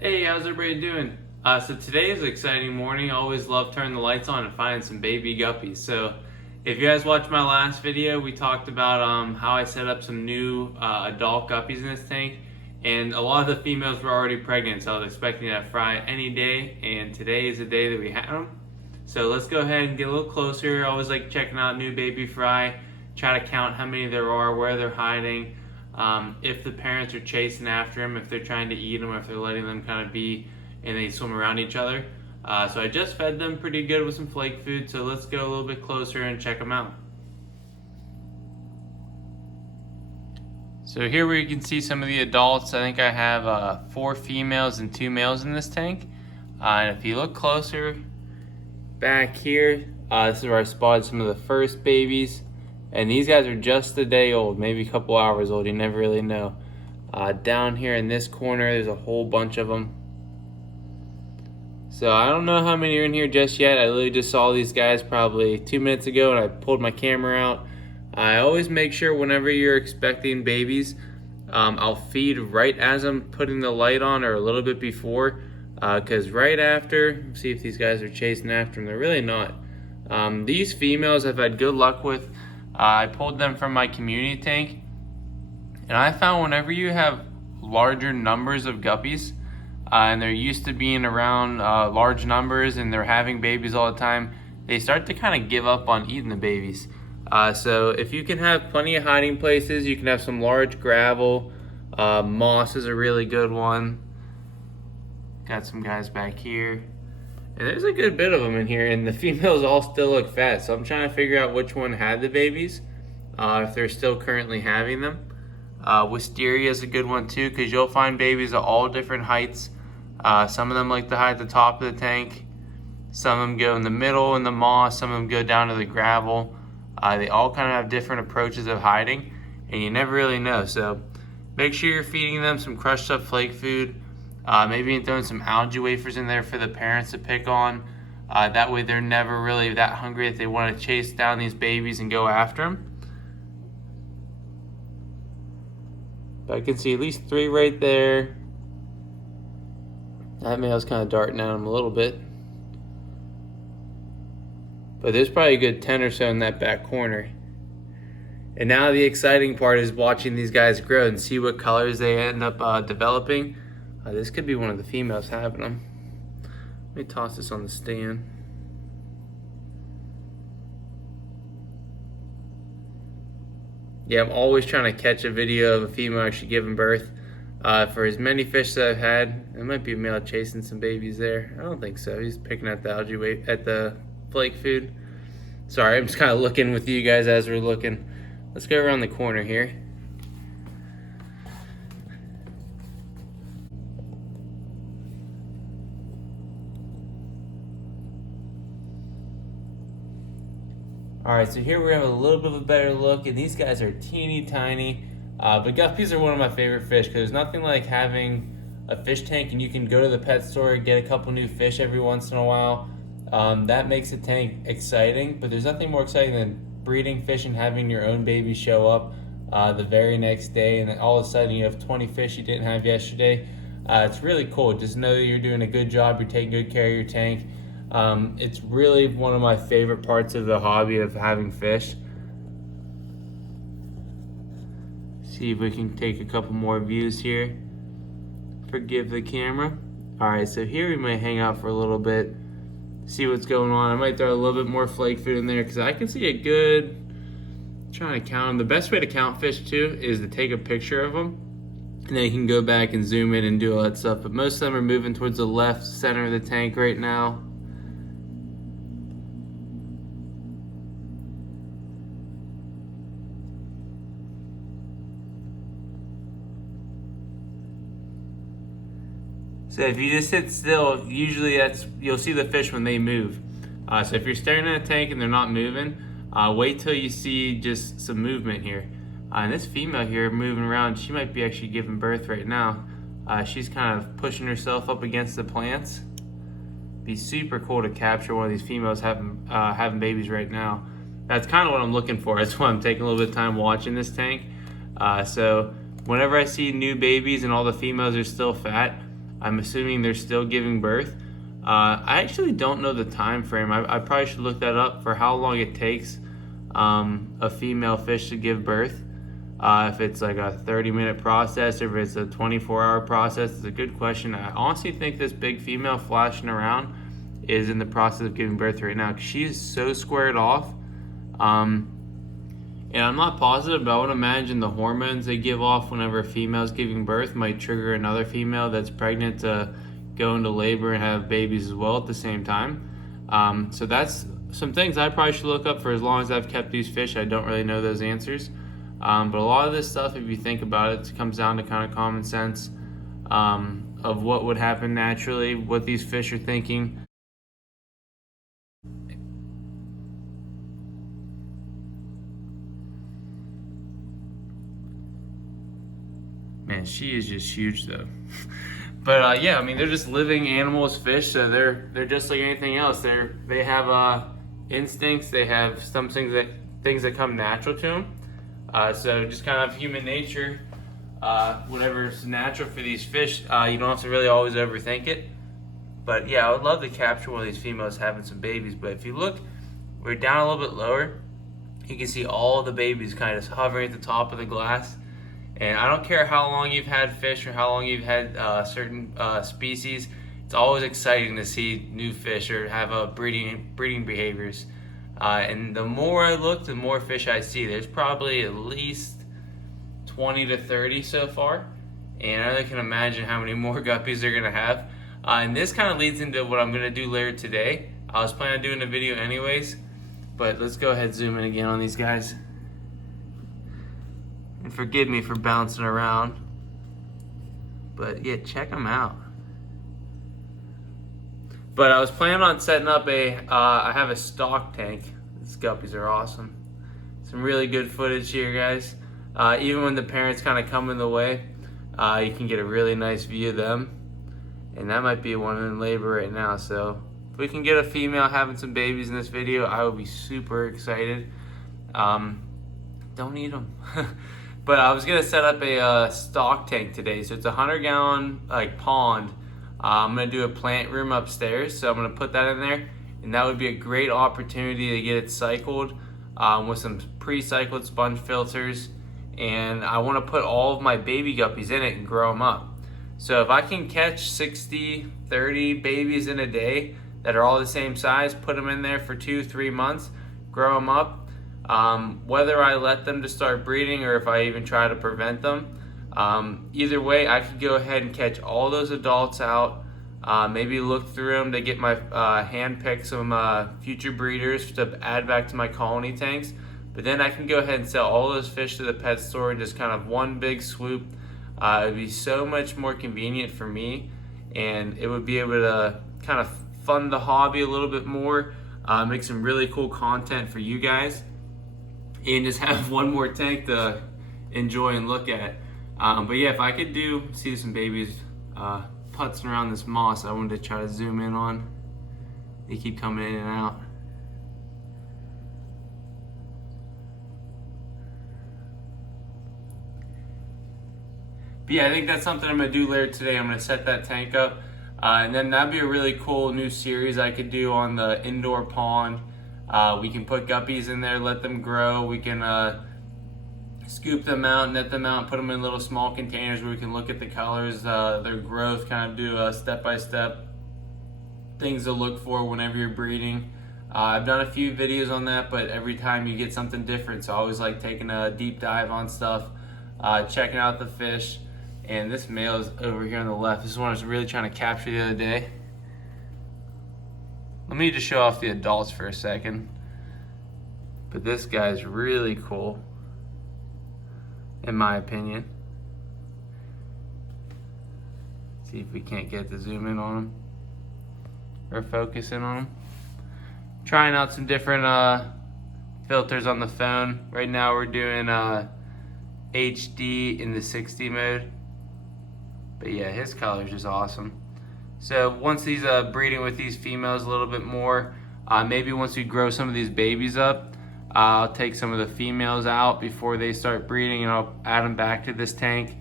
Hey, how's everybody doing? So today is an exciting morning. I always love turning the lights on and finding some baby guppies. So if you guys watched my last video, we talked about how I set up some new adult guppies in this tank. And a lot of the females were already pregnant, so I was expecting to fry any day. And today is the day that we had them. So let's go ahead and get a little closer. I always like checking out new baby fry, try to count how many there are, where they're hiding. If the parents are chasing after them, if they're trying to eat them, or if they're letting them kind of be and they swim around each other. So I just fed them pretty good with some flake food, so let's go a little bit closer and check them out. So here we can see some of the adults. I think I have 4 females and 2 males in this tank. And if you look closer back here, this is where I spotted some of the first babies. And these guys are just a day old, maybe a couple hours old, you never really know. Down here in this corner, there's a whole bunch of them. So I don't know how many are in here just yet. I literally just saw these guys probably 2 minutes ago and I pulled my camera out. I always make sure whenever you're expecting babies, I'll feed right as I'm putting the light on or a little bit before. Because right after, see if these guys are chasing after them, they're really not. These females I've had good luck with. I pulled them from my community tank, and I found whenever you have larger numbers of guppies, and they're used to being around large numbers and they're having babies all the time, they start to kind of give up on eating the babies. So if you can have plenty of hiding places, you can have some large gravel. Moss is a really good one. Got some guys back here. And there's a good bit of them in here, and the females all still look fat, so I'm trying to figure out which one had the babies, if they're still currently having them. Wisteria is a good one too, because you'll find babies at all different heights. Some of them like to hide at the top of the tank. Some of them go in the middle in the moss. Some of them go down to the gravel. They all kind of have different approaches of hiding, and you never really know. So make sure you're feeding them some crushed up flake food. Maybe throwing some algae wafers in there for the parents to pick on. That way they're never really that hungry that they want to chase down these babies and go after them. But I can see at least 3 right there. That male's kind of darting at him a little bit. But there's probably a good 10 or so in that back corner. And now the exciting part is watching these guys grow and see what colors they end up developing. This could be one of the females having them. Let me toss this on the stand. Yeah, I'm always trying to catch a video of a female actually giving birth. For as many fish that I've had, there might be a male chasing some babies there. I don't think so. He's picking at the algae at the flake food. Sorry, I'm just kind of looking with you guys as we're looking. Let's go around the corner here. Alright, so here we have a little bit of a better look, and these guys are teeny tiny. But guppies are one of my favorite fish because there's nothing like having a fish tank and you can go to the pet store and get a couple new fish every once in a while. That makes the tank exciting, but there's nothing more exciting than breeding fish and having your own baby show up the very next day, and then all of a sudden you have 20 fish you didn't have yesterday. It's really cool. Just know that you're doing a good job, you're taking good care of your tank. It's really one of my favorite parts of the hobby of having fish. See if we can take a couple more views here. Forgive the camera. Alright, so here we might hang out for a little bit, see what's going on. I might throw a little bit more flake food in there because I can see a good, I'm trying to count them. The best way to count fish too is to take a picture of them, and then you can go back and zoom in and do all that stuff. But most of them are moving towards the left center of the tank right now. So if you just sit still, usually you'll see the fish when they move. So if you're staring at a tank and they're not moving, wait till you see just some movement here. And this female here moving around, she might be actually giving birth right now. She's kind of pushing herself up against the plants. Be super cool to capture one of these females having babies right now. That's kind of what I'm looking for. That's why I'm taking a little bit of time watching this tank. So whenever I see new babies and all the females are still fat, I'm assuming they're still giving birth. I actually don't know the time frame. I probably should look that up for how long it takes a female fish to give birth. If it's like a 30-minute process or if it's a 24-hour process, it's a good question. I honestly think this big female flashing around is in the process of giving birth right now, because she's so squared off. And I'm not positive, but I would imagine the hormones they give off whenever a female's giving birth might trigger another female that's pregnant to go into labor and have babies as well at the same time. So that's some things I probably should look up. For as long as I've kept these fish, I don't really know those answers. But a lot of this stuff, if you think about it, it comes down to kind of common sense of what would happen naturally, what these fish are thinking. Man, she is just huge though. But yeah, I mean, they're just living animals, fish, so they're just like anything else. They have instincts. They have some things that come natural to them. So just kind of human nature, whatever's natural for these fish. You don't have to really always overthink it. But yeah, I would love to capture one of these females having some babies. But if you look, we're down a little bit lower. You can see all the babies kind of hovering at the top of the glass. And I don't care how long you've had fish or how long you've had certain species, it's always exciting to see new fish or have breeding behaviors. And the more I look, the more fish I see. There's probably at least 20 to 30 so far. And I can imagine how many more guppies they're gonna have. And this kind of leads into what I'm gonna do later today. I was planning on doing a video anyways, but let's go ahead and zoom in again on these guys. And forgive me for bouncing around, but yeah, check them out. But I was planning on setting up I have a stock tank. These guppies are awesome. Some really good footage here, guys. Even when the parents kind of come in the way, you can get a really nice view of them. And that might be one in labor right now. So if we can get a female having some babies in this video, I would be super excited. Don't need them. But I was gonna set up a stock tank today. So it's a 100-gallon pond. I'm gonna do a plant room upstairs. So I'm gonna put that in there, and that would be a great opportunity to get it cycled with some pre-cycled sponge filters. And I wanna put all of my baby guppies in it and grow them up. So if I can catch 60, 30 babies in a day that are all the same size, put them in there for 2-3 months, grow them up, whether I let them to start breeding or if I even try to prevent them, either way, I could go ahead and catch all those adults out, maybe look through them to get my hand pick some future breeders to add back to my colony tanks. But then I can go ahead and sell all those fish to the pet store in just kind of one big swoop. It would be so much more convenient for me, and it would be able to kind of fund the hobby a little bit more, make some really cool content for you guys, and just have one more tank to enjoy and look at. But yeah, if I could see some babies putzing around this moss, I wanted to try to zoom in on. They keep coming in and out. But yeah, I think that's something I'm gonna do later today. I'm gonna set that tank up. And then that'd be a really cool new series I could do on the indoor pond. We can put guppies in there, let them grow. We can scoop them out, net them out, put them in little small containers where we can look at the colors, their growth, kind of do a step-by-step things to look for whenever you're breeding. I've done a few videos on that, but every time you get something different. So I always like taking a deep dive on stuff, checking out the fish. And this male is over here on the left. This is one I was really trying to capture the other day. Let me just show off the adults for a second. But this guy's really cool, in my opinion. See if we can't get the zoom in on him or focus in on him. Trying out some different filters on the phone. Right now we're doing HD in the 60 mode. But yeah, his color is just awesome. So once he's breeding with these females a little bit more, maybe once we grow some of these babies up, I'll take some of the females out before they start breeding, and I'll add them back to this tank.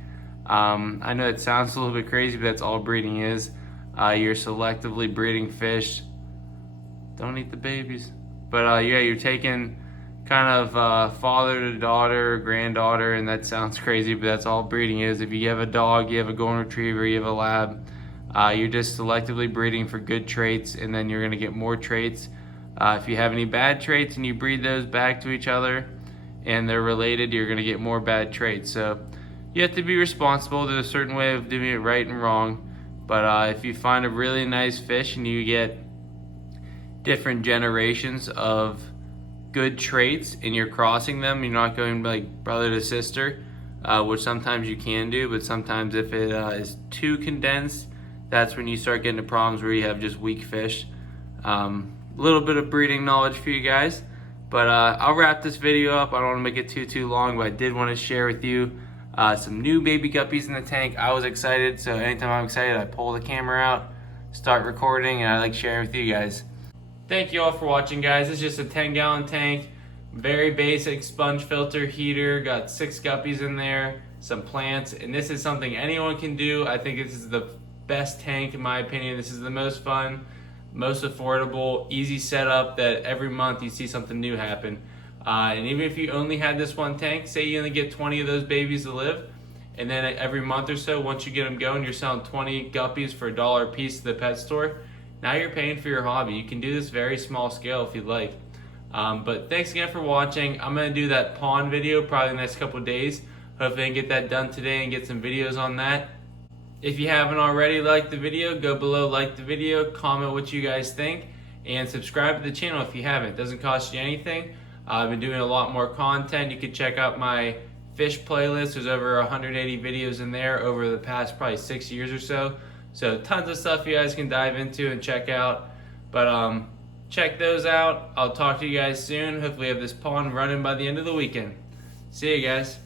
I know it sounds a little bit crazy, but that's all breeding is. You're selectively breeding fish. Don't eat the babies. But yeah, you're taking kind of father to daughter, granddaughter, and that sounds crazy, but that's all breeding is. If you have a dog, you have a golden retriever, you have a lab, you're just selectively breeding for good traits, and then you're going to get more traits. If you have any bad traits and you breed those back to each other and they're related, you're going to get more bad traits. So you have to be responsible. There's a certain way of doing it right and wrong. But if you find a really nice fish and you get different generations of good traits and you're crossing them, you're not going like brother to sister, which sometimes you can do, but sometimes if it is too condensed, that's when you start getting into problems where you have just weak fish. A little bit of breeding knowledge for you guys, but I'll wrap this video up. I don't want to make it too long, but I did want to share with you some new baby guppies in the tank. I was excited, so anytime I'm excited, I pull the camera out, start recording, and I like sharing with you guys. Thank you all for watching, guys. It's just a 10-gallon tank, very basic sponge filter heater, got 6 guppies in there, some plants, and this is something anyone can do. I think this is the best tank in my opinion. This is the most fun, most affordable, easy setup that every month you see something new happen. And even if you only had this one tank, say you only get 20 of those babies to live, and then every month or so, once you get them going, you're selling 20 guppies for $1 a piece to the pet store. Now you're paying for your hobby. You can do this very small scale if you'd like. But thanks again for watching. I'm going to do that pond video probably the next couple of days. Hopefully I can get that done today and get some videos on that. If you haven't already liked the video, go below, like the video, comment what you guys think, and subscribe to the channel if you haven't. It doesn't cost you anything. I've been doing a lot more content. You can check out my fish playlist. There's over 180 videos in there over the past probably 6 years or so. So tons of stuff you guys can dive into and check out. But check those out. I'll talk to you guys soon. Hopefully have this pond running by the end of the weekend. See you guys.